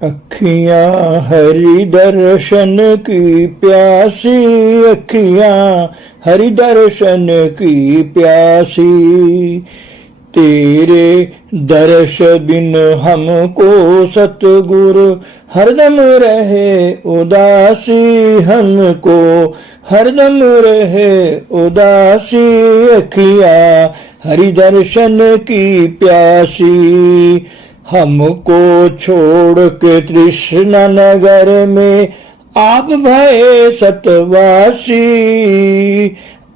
अखियां हरि दर्शन की प्यासी, अखियां हरि दर्शन की प्यासी। तेरे दर्श बिन हमको सतगुरु हरदम रहे उदासी, हमको हरदम रहे उदासी। अखियां हरि दर्शन की प्यासी, हमको छोड़ के तृष्णा नगर में आप भये सतवासी,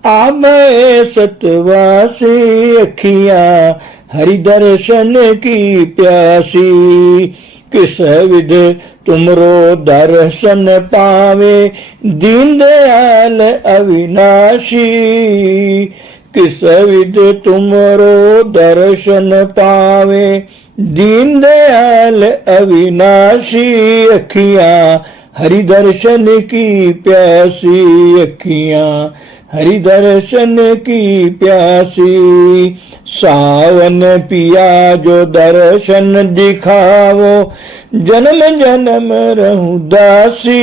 आप भये सतवासी। अखियां हरि दर्शन की प्यासी, किस विध तुमरो दर्शन पावे दीन दयाल अविनाशी। किस विध तुमरो दर्शन पावे दीन दयाल अविनाशी। अखियां हरि दर्शन की प्यासी, अखियां हरि दर्शन की प्यासी। सावन पिया जो दर्शन दिखावो जन्म जन्म रहूं दासी।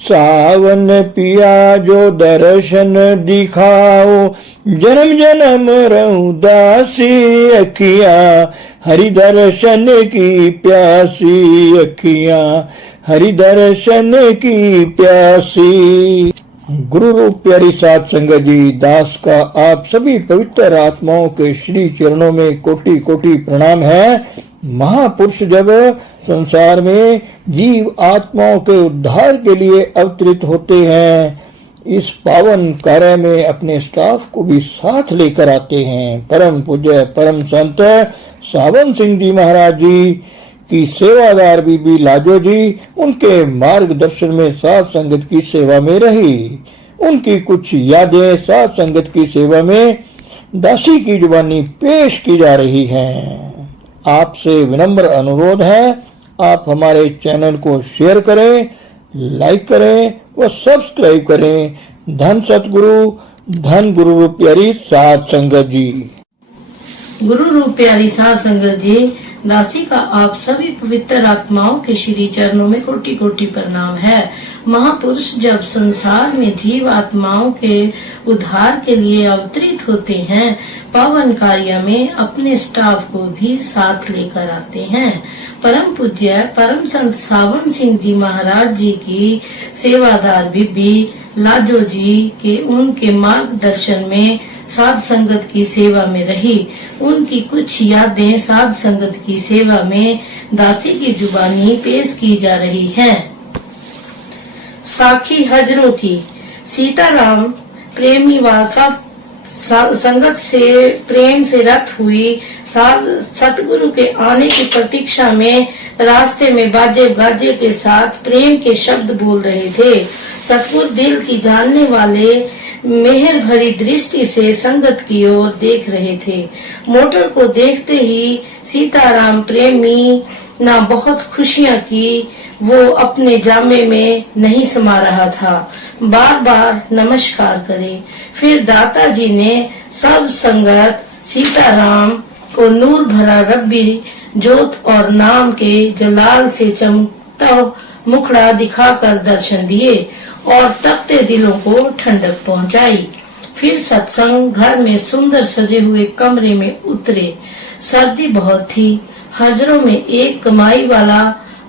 सावन पिया जो दर्शन दिखाओ जन्म जन्म रहूं दासी। अखियां हरि दर्शन की प्यासी, अखियां हरि दर्शन की प्यासी। गुरु रूप प्यारी साध संगत जी, दास का आप सभी पवित्र आत्माओं के श्री चरणों में कोटि कोटि प्रणाम है। महापुरुष जब संसार में जीव आत्माओं के उद्धार के लिए अवतरित होते हैं, इस पावन कार्य में अपने स्टाफ को भी साथ लेकर आते हैं। परम पूज्य परम संत सावन सिंह जी महाराज जी की सेवादार बीबी लाजो जी, उनके मार्गदर्शन में साध संगत की सेवा में रही। उनकी कुछ यादें साध संगत की सेवा में दासी की जुबानी पेश की जा रही हैं। आपसे विनम्र अनुरोध है, आप हमारे चैनल को शेयर करें, लाइक करें व सब्सक्राइब करें। धन सतगुरु, धन गुरु रूप प्यारी साध संगत जी। गुरु रूप प्यारी साध संगत जी, दासी का आप सभी पवित्र आत्माओं के श्री चरणों में कोटि कोटि प्रणाम है। महापुरुष जब संसार में जीव आत्माओं के उद्धार के लिए अवतरित होते हैं, पावन कार्य में अपने स्टाफ को भी साथ लेकर आते हैं। परम पूज्य परम संत सावन सिंह जी महाराज जी की सेवादार बीबी लाजो जी के उनके मार्गदर्शन में साध संगत की सेवा में रही। उनकी कुछ यादें साध संगत की सेवा में दासी की जुबानी पेश की जा रही हैं। साखी हजरों की। सीताराम प्रेमी व संगत से प्रेम से रत हुई सतगुरु के आने की प्रतीक्षा में रास्ते में बाजे गाजे के साथ प्रेम के शब्द बोल रहे थे। सतगुरु दिल की जानने वाले मेहर भरी दृष्टि से संगत की ओर देख रहे थे। मोटर को देखते ही सीताराम प्रेमी ना बहुत खुशियां की, वो अपने जामे में नहीं समा रहा था। बार बार नमस्कार करे। फिर दाताजी ने सब संगत सीताराम को नूर भरा रब्बी जोत और नाम के जलाल से चमकता मुखड़ा दिखाकर दर्शन दिए और तपते दिलों को ठंडक पहुंचाई। फिर सत्संग घर में सुंदर सजे हुए कमरे में उतरे। सर्दी बहुत थी। हजरों में एक कमाई वाला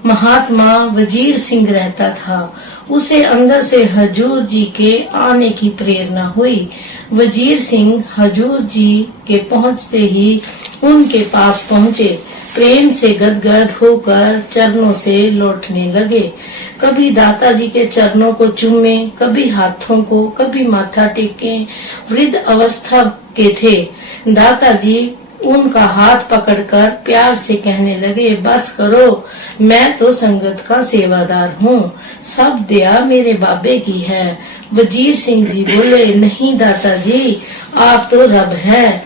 महात्मा वजीर सिंह रहता था। उसे अंदर से हजूर जी के आने की प्रेरणा हुई। वजीर सिंह हजूर जी के पहुंचते ही उनके पास पहुंचे। प्रेम से गदगद होकर चरणों से लौटने लगे। कभी दाताजी के चरणों को चूमे, कभी हाथों को, कभी माथा टेके। वृद्ध अवस्था के थे। दाताजी उनका हाथ पकड़कर प्यार से कहने लगे, बस करो, मैं तो संगत का सेवादार हूँ, सब दया मेरे बाबे की है। वजीर सिंह जी बोले, नहीं दाताजी, आप तो रब हैं।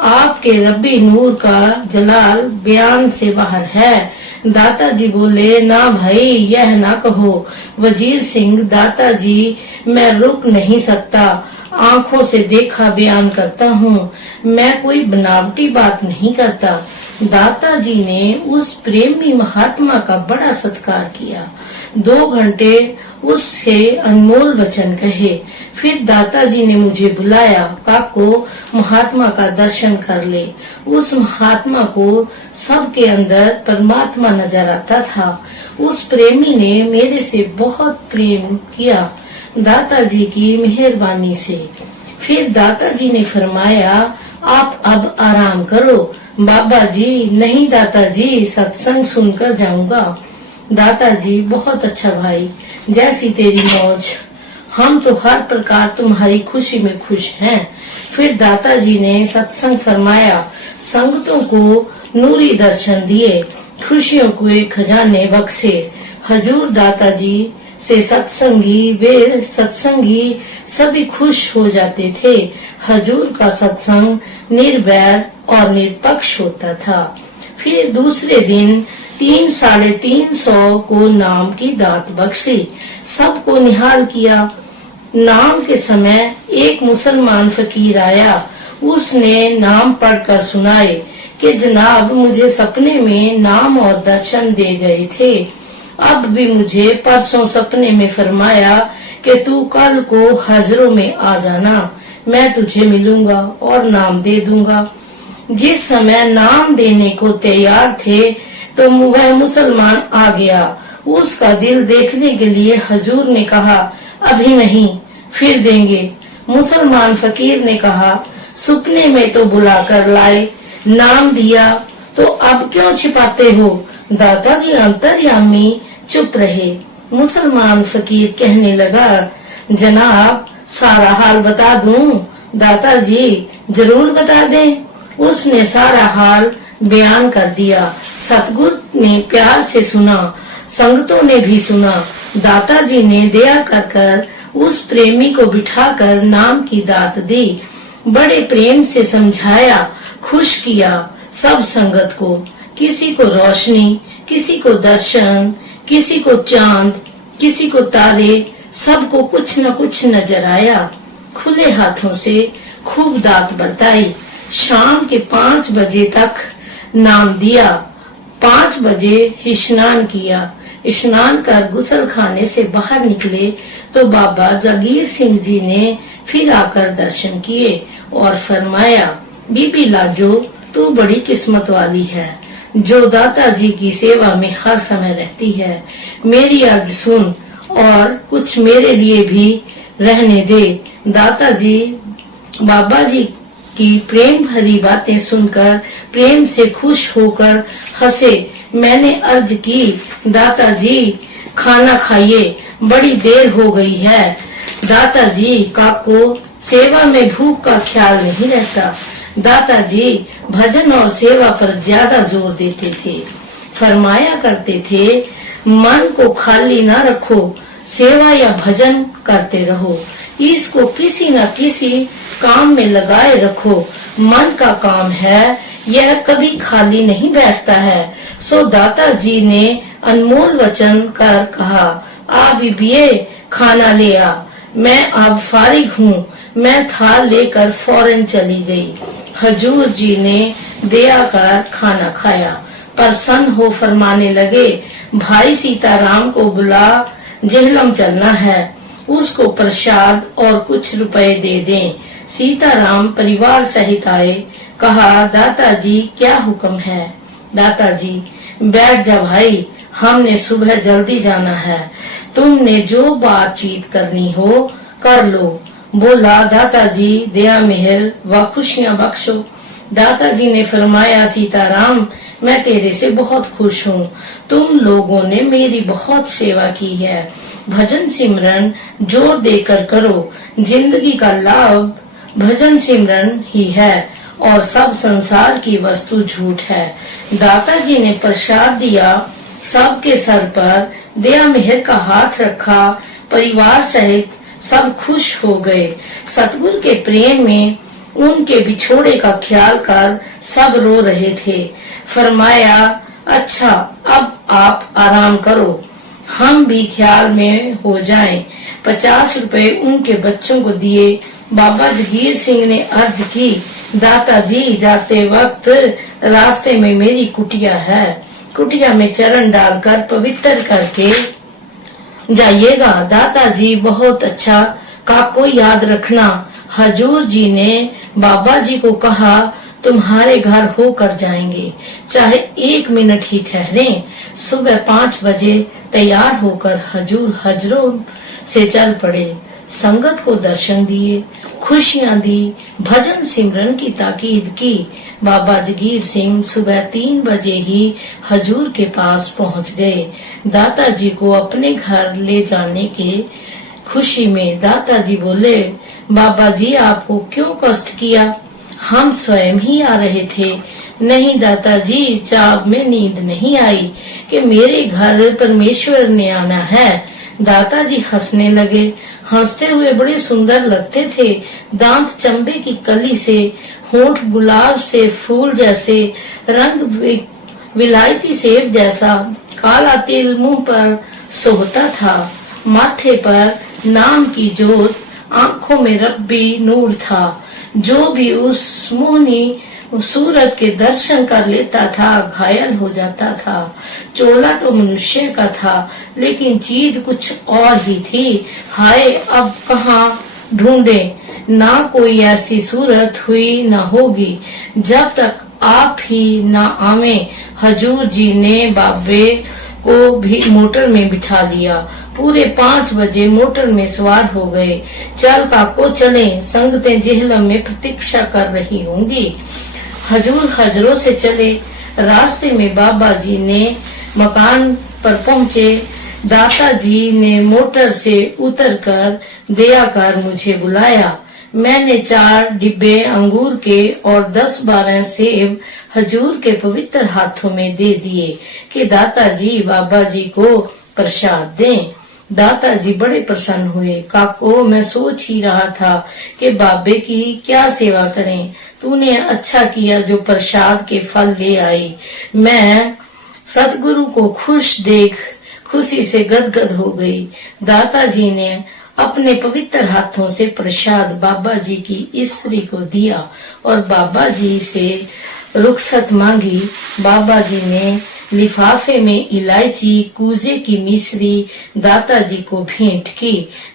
आपके रब्बी नूर का जलाल बयान से बाहर है। दाताजी बोले, ना भाई, यह ना कहो। वजीर सिंह, दाताजी, मैं रुक नहीं सकता, आंखों से देखा बयान करता हूँ, मैं कोई बनावटी बात नहीं करता। दाता जी ने उस प्रेमी महात्मा का बड़ा सत्कार किया। 2 घंटे उससे अनमोल वचन कहे। फिर दाता जी ने मुझे बुलाया, काको महात्मा का दर्शन कर ले। उस महात्मा को सबके अंदर परमात्मा नजर आता था। उस प्रेमी ने मेरे से बहुत प्रेम किया, दाता जी की मेहरबानी से। फिर दाता जी ने फरमाया, आप अब आराम करो। बाबा जी, नहीं दाता जी, सत्संग सुनकर जाऊंगा। दाता जी, बहुत अच्छा भाई, जैसी तेरी मौज, हम तो हर प्रकार तुम्हारी खुशी में खुश हैं। फिर दाता जी ने सत्संग फरमाया, संगतों को नूरी दर्शन दिए, खुशियों के खजाने बख्शे। हजूर दाता जी से वे सत्संगी सभी खुश हो जाते थे। हजूर का सत्संग निर्वैर और निष्पक्ष होता था। फिर दूसरे दिन 300-350 को नाम की दात बख्शी, सबको निहाल किया। नाम के समय एक मुसलमान फकीर आया। उसने नाम पढ़कर सुनाए कि जनाब, मुझे सपने में नाम और दर्शन दे गए थे। अब भी मुझे परसों सपने में फरमाया कि तू कल को हजरों में आ जाना, मैं तुझे मिलूंगा और नाम दे दूंगा। जिस समय नाम देने को तैयार थे तो वह मुसलमान आ गया। उसका दिल देखने के लिए हजूर ने कहा, अभी नहीं, फिर देंगे। मुसलमान फकीर ने कहा, सपने में तो बुलाकर लाए, नाम दिया तो अब क्यों छिपाते हो? दादाजी अंतर्यामी चुप रहे। मुसलमान फकीर कहने लगा, जनाब, सारा हाल बता दूं? दादाजी, जरूर बता दें। उसने सारा हाल बयान कर दिया। सतगुरु ने प्यार से सुना, संगतों ने भी सुना। दाताजी ने दया कर उस प्रेमी को बिठाकर नाम की दात दी। बड़े प्रेम से समझाया, खुश किया सब संगत को। किसी को रोशनी, किसी को दर्शन, किसी को चांद, किसी को तारे, सबको कुछ न कुछ नजर आया। खुले हाथों से खूब दात बरताई। शाम के 5 बजे तक नाम दिया। 5 बजे स्नान किया। स्नान कर गुसल खाने से बाहर निकले तो बाबा जागीर सिंह जी ने फिर आकर दर्शन किए और फरमाया, बीबी लाजो, तू बड़ी किस्मत वाली है जो दाता जी की सेवा में हर समय रहती है। मेरी अर्ज सुन और कुछ मेरे लिए भी रहने दे। दाता जी बाबा जी की प्रेम भरी बातें सुनकर प्रेम से खुश होकर हंसे। मैंने अर्ज की, दाता जी खाना खाइए, बड़ी देर हो गई है। दाता जी काको, सेवा में भूख का ख्याल नहीं रहता। दाता जी भजन और सेवा पर ज्यादा जोर देते थे। फरमाया करते थे, मन को खाली न रखो, सेवा या भजन करते रहो। इसको किसी न किसी काम में लगाए रखो। मन का काम है, यह कभी खाली नहीं बैठता है। सो दाता जी ने अनमोल वचन कर कहा, आ बीबिये खाना ले आ, मैं अब फारिग हूँ। मैं थाल लेकर फौरन चली गई। हजूर जी ने दया कर खाना खाया। प्रसन्न हो फरमाने लगे, भाई सीताराम को बुला, जेहलम चलना है, उसको प्रसाद और कुछ रुपए दे दें। सीताराम परिवार सहित आए। कहा, दाता जी क्या हुक्म है? दाता जी, बैठ जा भाई, हमने सुबह जल्दी जाना है, तुमने जो बातचीत करनी हो कर लो। बोला, दाता जी दया मेहर व खुशियां बख्शो। दाता जी ने फरमाया, सीताराम मैं तेरे से बहुत खुश हूँ। तुम लोगों ने मेरी बहुत सेवा की है। भजन सिमरन जोर देकर करो। जिंदगी का लाभ भजन सिमरन ही है और सब संसार की वस्तु झूठ है। दाता जी ने प्रसाद दिया। सबके सर पर दया मेहर का हाथ रखा। परिवार सहित सब खुश हो गए। सतगुरु के प्रेम में उनके बिछोड़े का ख्याल कर सब रो रहे थे। फरमाया, अच्छा अब आप आराम करो, हम भी ख्याल में हो जाएं। 50 रुपए उनके बच्चों को दिए। बाबा जगीर सिंह ने अर्ज की, दादाजी जाते वक्त रास्ते में मेरी कुटिया है, कुटिया में चरण डालकर पवित्र करके जाइएगा। दादाजी बहुत अच्छा, काको याद रखना हजूर जी ने बाबा जी को कहा तुम्हारे घर होकर जाएंगे, चाहे 1 मिनट ही ठहरे। सुबह 5 बजे तैयार होकर हजूर हजरों से चल पड़े, संगत को दर्शन दिए, खुशियां दी, भजन सिमरन की ताकीद की। बाबा जगीर सिंह सुबह 3 बजे ही हजूर के पास पहुंच गए। दादाजी को अपने घर ले जाने के खुशी में दादाजी बोले, बाबा जी आपको क्यों कष्ट किया, हम स्वयं ही आ रहे थे। नहीं दादाजी, चाप में नींद नहीं आई कि मेरे घर परमेश्वर ने आना है। दादाजी हंसने लगे, हंसते हुए बड़े सुंदर लगते थे। दांत चंबे की कली से, होंठ गुलाब से फूल जैसे, रंग विलायती सेब जैसा, काला तिल मुंह पर सोहता था, माथे पर नाम की जोत, आंखों में रब्बी नूर था। जो भी उस मोहनी सूरत के दर्शन कर लेता था घायल हो जाता था। चोला तो मनुष्य का था, लेकिन चीज कुछ और ही थी। हाय अब कहाँ ढूंढे, ना कोई ऐसी सूरत हुई ना होगी जब तक आप ही ना आवे। हजूर जी ने बाबे को भी मोटर में बिठा लिया। पूरे 5 बजे मोटर में सवार हो गए। चल काको चले, संगतें जेहलम में प्रतीक्षा कर रही होंगी। हजूर हजरों से चले। रास्ते में बाबा जी ने मकान पर पहुंचे। दादाजी ने मोटर से उतरकर दया कर मुझे बुलाया। मैंने 4 डिब्बे अंगूर के और 10-12 सेब हजूर के पवित्र हाथों में दे दिए कि दादाजी बाबा जी को प्रसाद दें। दादाजी बड़े प्रसन्न हुए। काको, मैं सोच ही रहा था कि बाबे की क्या सेवा करें। तूने अच्छा किया जो प्रसाद के फल ले आई। मैं सतगुरु को खुश देख खुशी से गदगद हो गई। दादाजी ने अपने पवित्र हाथों से प्रसाद बाबा जी की स्त्री को दिया और बाबा जी से रुखसत मांगी। बाबा जी ने लिफाफे में इलायची कूजे की मिश्री दादाजी को भेंट की।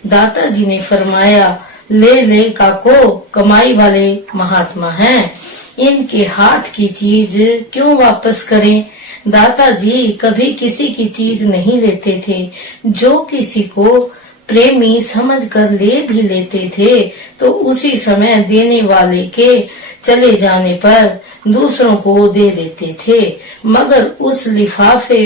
दादाजी ने फरमाया, ले ले काको, कमाई वाले महात्मा हैं, इनके हाथ की चीज क्यों वापस करें। दादाजी कभी किसी की चीज नहीं लेते थे। जो किसी को प्रेमी समझकर ले भी लेते थे तो उसी समय देने वाले के चले जाने पर दूसरों को दे देते थे। मगर उस लिफाफे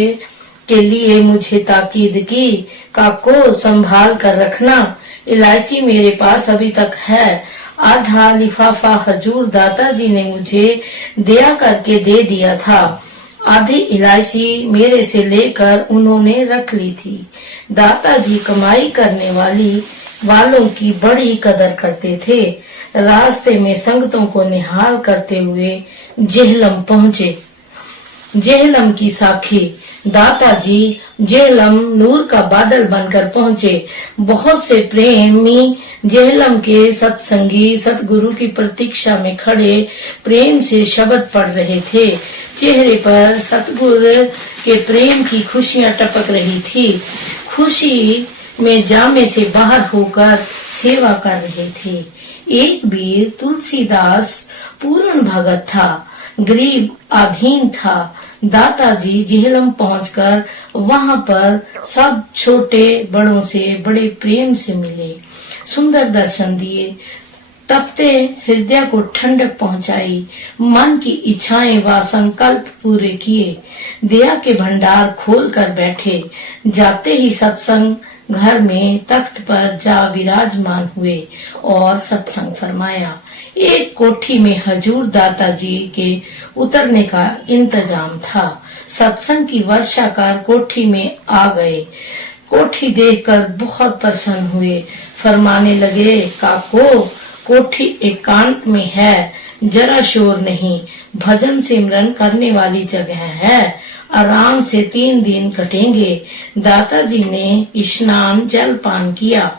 के लिए मुझे ताकीद की, काको संभाल कर रखना, इलायची मेरे पास अभी तक है। आधा लिफाफा हजूर दादाजी ने मुझे दया करके दे दिया था। आधी इलायची मेरे से लेकर उन्होंने रख ली थी। दादाजी कमाई करने वालों की बड़ी कदर करते थे। रास्ते में संगतों को निहाल करते हुए जेहलम पहुंचे। जेहलम की साखी। दादाजी जेहलम नूर का बादल बनकर पहुंचे। बहुत से प्रेमी जेहलम के सत्संगी सतगुरु की प्रतीक्षा में खड़े प्रेम से शब्द पढ़ रहे थे। चेहरे पर सतगुरु के प्रेम की खुशियां टपक रही थी। खुशी में जामे से बाहर होकर सेवा कर रहे थे। एक वीर तुलसीदास पूर्ण भगत था, गरीब अधीन था। दादाजी जेहलम पहुंचकर वहां पर सब छोटे बड़ों से बड़े प्रेम से मिले, सुंदर दर्शन दिए, तपते हृदय को ठंडक पहुंचाई, मन की इच्छाएं व संकल्प पूरे किए, दया के भंडार खोल कर बैठे। जाते ही सत्संग घर में तख्त पर जा विराजमान हुए और सत्संग फरमाया। एक कोठी में हजूर दादाजी के उतरने का इंतजाम था। सत्संग की वर्षा कर कोठी में आ गए। कोठी देखकर बहुत प्रसन्न हुए। फरमाने लगे, काको कोठी एकांत में है, जरा शोर नहीं, भजन सिमरन करने वाली जगह है, आराम से 3 दिन कटेंगे। दादाजी ने स्नान जलपान किया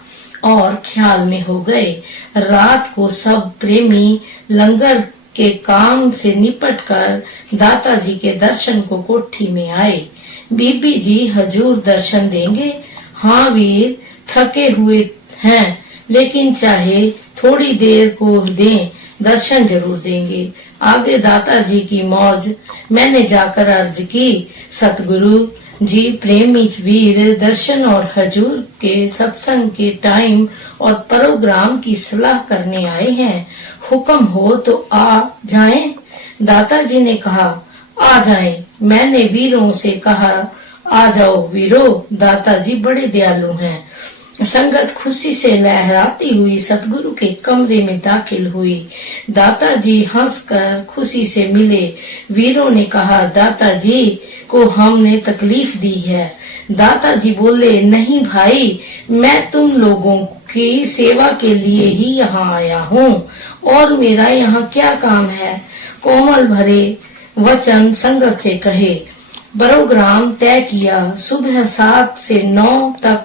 और ख्याल में हो गए। रात को सब प्रेमी लंगर के काम से निपटकर दाताजी के दर्शन को कोठी में आए। बीबी जी हजूर दर्शन देंगे? हाँ वीर, थके हुए हैं, लेकिन चाहे थोड़ी देर को दें, दर्शन जरूर देंगे। आगे दाताजी की मौज। मैंने जाकर अर्ज की, सतगुरु जी प्रेमी वीर दर्शन और हजूर के सत्संग के टाइम और प्रोग्राम की सलाह करने आए हैं, हुक्म हो तो आ जाएं। दाताजी ने कहा, आ जाएं। मैंने वीरों से कहा, आ जाओ वीरो। दाताजी बड़े दयालु हैं। संगत खुशी से लहराती हुई सतगुरु के कमरे में दाखिल हुई। दाताजी हंसकर खुशी से मिले। वीरों ने कहा, दाताजी को हमने तकलीफ दी है। दाताजी बोले, नहीं भाई, मैं तुम लोगों की सेवा के लिए ही यहाँ आया हूँ, और मेरा यहाँ क्या काम है। कोमल भरे वचन संगत से कहे। प्रोग्राम तय किया। सुबह 7 से 9 तक,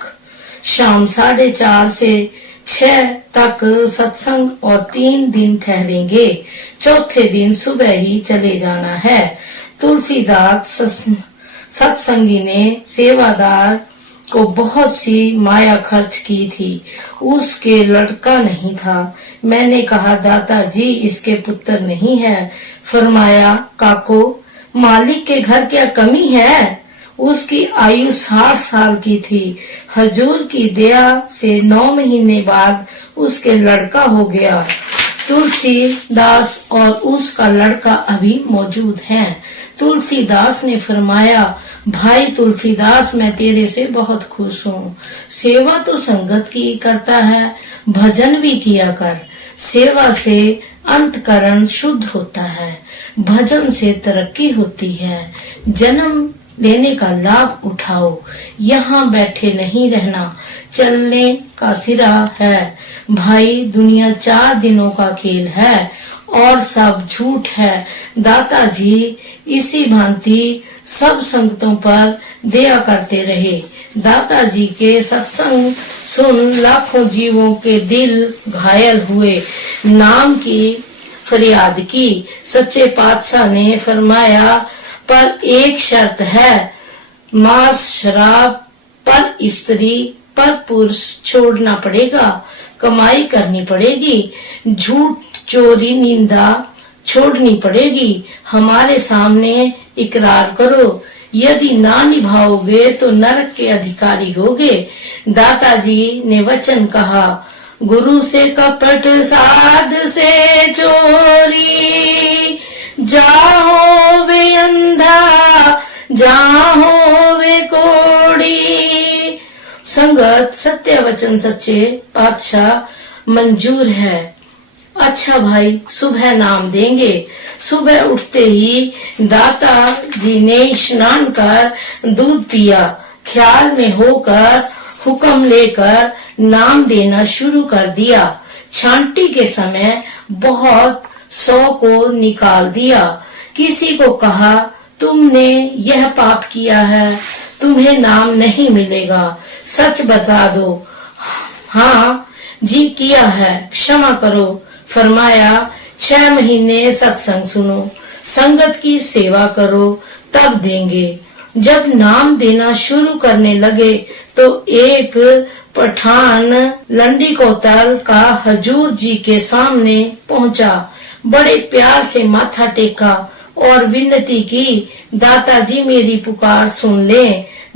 शाम 4:30 से 6 तक सत्संग और 3 दिन ठहरेंगे। चौथे दिन सुबह ही चले जाना है। तुलसीदास सत्संगी ने सेवादार को बहुत सी माया खर्च की थी। उसके लड़का नहीं था। मैंने कहा, दाताजी इसके पुत्र नहीं है। फरमाया, काको, मालिक के घर क्या कमी है। उसकी आयु 60 साल की थी। हजूर की दया से 9 महीने बाद उसके लड़का हो गया। तुलसीदास और उसका लड़का अभी मौजूद हैं। तुलसीदास ने फरमाया, भाई तुलसीदास, मैं तेरे से बहुत खुश हूँ। सेवा तो संगत की करता है, भजन भी किया कर। सेवा से अंतकरण शुद्ध होता है, भजन से तरक्की होती है। जन्म लेने का लाभ उठाओ, यहाँ बैठे नहीं रहना, चलने का सिरा है। भाई दुनिया 4 दिनों का खेल है और सब झूठ है। दाताजी इसी भांति सब संगतों पर दया करते रहे। दाताजी के सत्संग सुन लाखों जीवों के दिल घायल हुए। नाम की फरियाद की। सच्चे पातशाह ने फरमाया, पर एक शर्त है, मांस, शराब, पर स्त्री, पर पुरुष छोड़ना पड़ेगा, कमाई करनी पड़ेगी, झूठ, चोरी, निंदा छोड़नी पड़ेगी। हमारे सामने इकरार करो, यदि ना निभाओगे तो नरक के अधिकारी होगे। दाताजी ने वचन कहा, गुरु से कपट, साध से चोरी, जाहो वे अंधा, जाहो वे कोड़ी। संगत सत्य वचन सच्चे पातशाह मंजूर है। अच्छा भाई, सुबह नाम देंगे। सुबह उठते ही दाता जी ने स्नान कर दूध पिया। ख्याल में होकर हुक्म लेकर नाम देना शुरू कर दिया। छांटी के समय बहुत 100 को निकाल दिया। किसी को कहा, तुमने यह पाप किया है, तुम्हें नाम नहीं मिलेगा, सच बता दो। हाँ जी किया है, क्षमा करो। फरमाया, 6 महीने सत्संग सुनो, संगत की सेवा करो, तब देंगे। जब नाम देना शुरू करने लगे तो एक पठान लंडी कोतल का हजूर जी के सामने पहुंचा। बड़े प्यार से माथा टेका और विनती की, दाताजी मेरी पुकार सुन ले।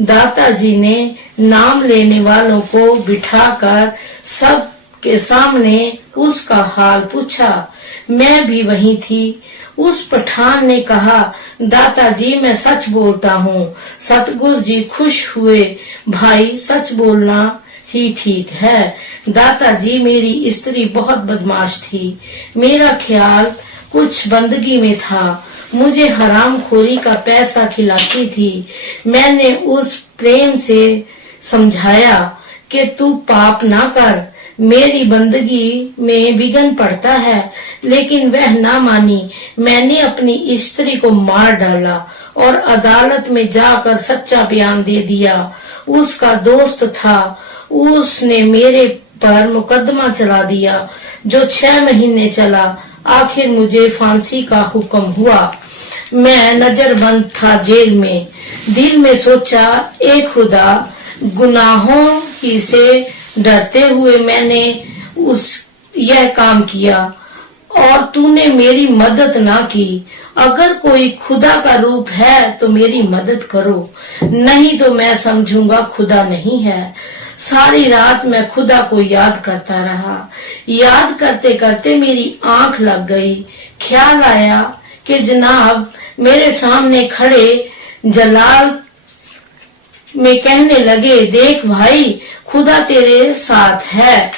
दाताजी ने नाम लेने वालों को बिठाकर सब के सामने उसका हाल पूछा। मैं भी वहीं थी। उस पठान ने कहा, दाताजी मैं सच बोलता हूँ। सतगुरु जी खुश हुए। भाई सच बोलना ही ठीक है। दाताजी मेरी स्त्री बहुत बदमाश थी। मेरा ख्याल कुछ बंदगी में था। मुझे हरामखोरी का पैसा खिलाती थी। मैंने उस प्रेम से समझाया कि तू पाप ना कर, मेरी बंदगी में विघ्न पड़ता है, लेकिन वह ना मानी। मैंने अपनी स्त्री को मार डाला और अदालत में जाकर सच्चा बयान दे दिया। उसका दोस्त था, उसने मेरे पर मुकदमा चला दिया जो 6 महीने चला। आखिर मुझे फांसी का हुक्म हुआ। मैं नजरबंद था जेल में। दिल में सोचा, ए खुदा, गुनाहों ही से डरते हुए मैंने यह काम किया और तूने मेरी मदद ना की। अगर कोई खुदा का रूप है तो मेरी मदद करो, नहीं तो मैं समझूंगा खुदा नहीं है। सारी रात मैं खुदा को याद करता रहा। याद करते करते मेरी आंख लग गई। ख्याल आया कि जनाब मेरे सामने खड़े जलाल में कहने लगे, देख भाई, खुदा तेरे साथ है,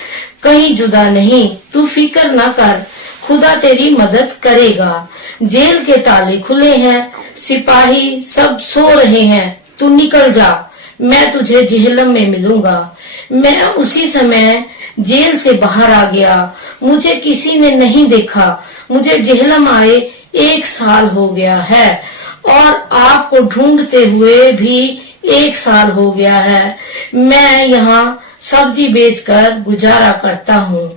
कहीं जुदा नहीं, तू फिक्र ना कर, खुदा तेरी मदद करेगा। जेल के ताले खुले हैं, सिपाही सब सो रहे हैं, तू निकल जा, मैं तुझे जेहलम में मिलूंगा। मैं उसी समय जेल से बाहर आ गया। मुझे किसी ने नहीं देखा। मुझे जेहलम आए 1 साल हो गया है और आपको ढूंढते हुए भी 1 साल हो गया है। मैं यहाँ सब्जी बेचकर गुजारा करता हूँ।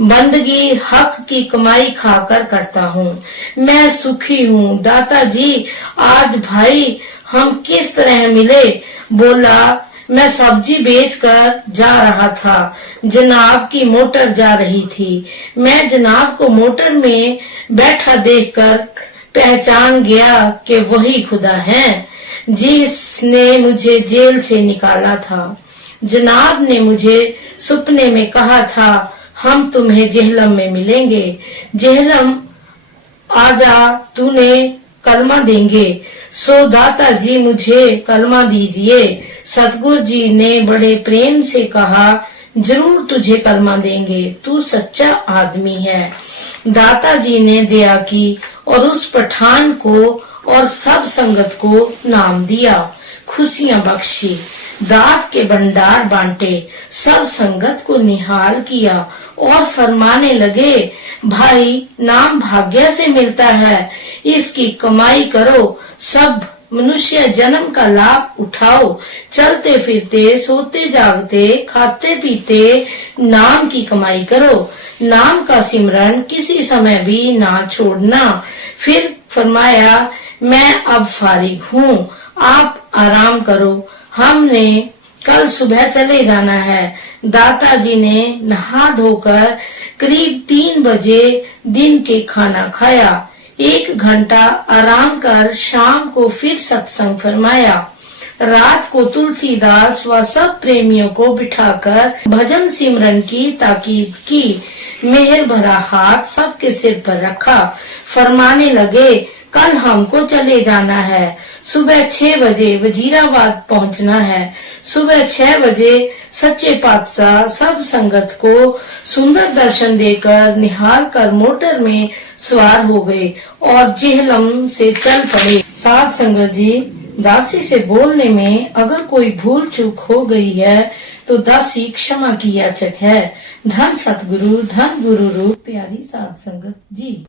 बंदगी हक की कमाई खाकर करता हूँ। मैं सुखी हूँ। दाता जी, आज भाई हम किस तरह मिले? बोला, मैं सब्जी बेचकर जा रहा था। जनाब की मोटर जा रही थी। मैं जनाब को मोटर में बैठा देखकर पहचान गया कि वही खुदा है जिसने मुझे जेल से निकाला था। जनाब ने मुझे सपने में कहा था, हम तुम्हें जेहलम में मिलेंगे। जेहलम आजा, तूने कलमा देंगे। सो दाता जी, मुझे कलमा दीजिए। सतगुरु जी ने बड़े प्रेम से कहा, जरूर तुझे कलमा देंगे, तू सच्चा आदमी है। दाता जी ने दया की और उस पठान को और सब संगत को नाम दिया, खुशियां बख्शी, दात के भंडार बांटे, सब संगत को निहाल किया और फरमाने लगे, भाई, नाम भाग्य से मिलता है, इसकी कमाई करो, सब मनुष्य जन्म का लाभ उठाओ, चलते फिरते, सोते जागते, खाते पीते नाम की कमाई करो, नाम का सिमरन किसी समय भी ना छोड़ना। फिर फरमाया, मैं अब फारिग हूँ, आप आराम करो, हमने कल सुबह चले जाना है। दाताजी ने नहा धोकर करीब 3 बजे दिन के खाना खाया। 1 घंटा आराम कर शाम को फिर सत्संग फरमाया। रात को तुलसीदास व सब प्रेमियों को बिठाकर भजन सिमरन की ताकीद की। मेहर भरा हाथ सबके सिर पर रखा। फरमाने लगे, कल हमको चले जाना है। सुबह 6 बजे वजीराबाद पहुंचना है। सुबह 6 बजे सच्चे पातशाह सब संगत को सुंदर दर्शन देकर निहाल कर मोटर में सवार हो गए और जेहलम से चल पड़े। साध संगत जी, दासी से बोलने में अगर कोई भूल चूक हो गई है तो दासी क्षमा की याचक है। धन सतगुरु, धन गुरु रूप प्यारी साध संगत जी।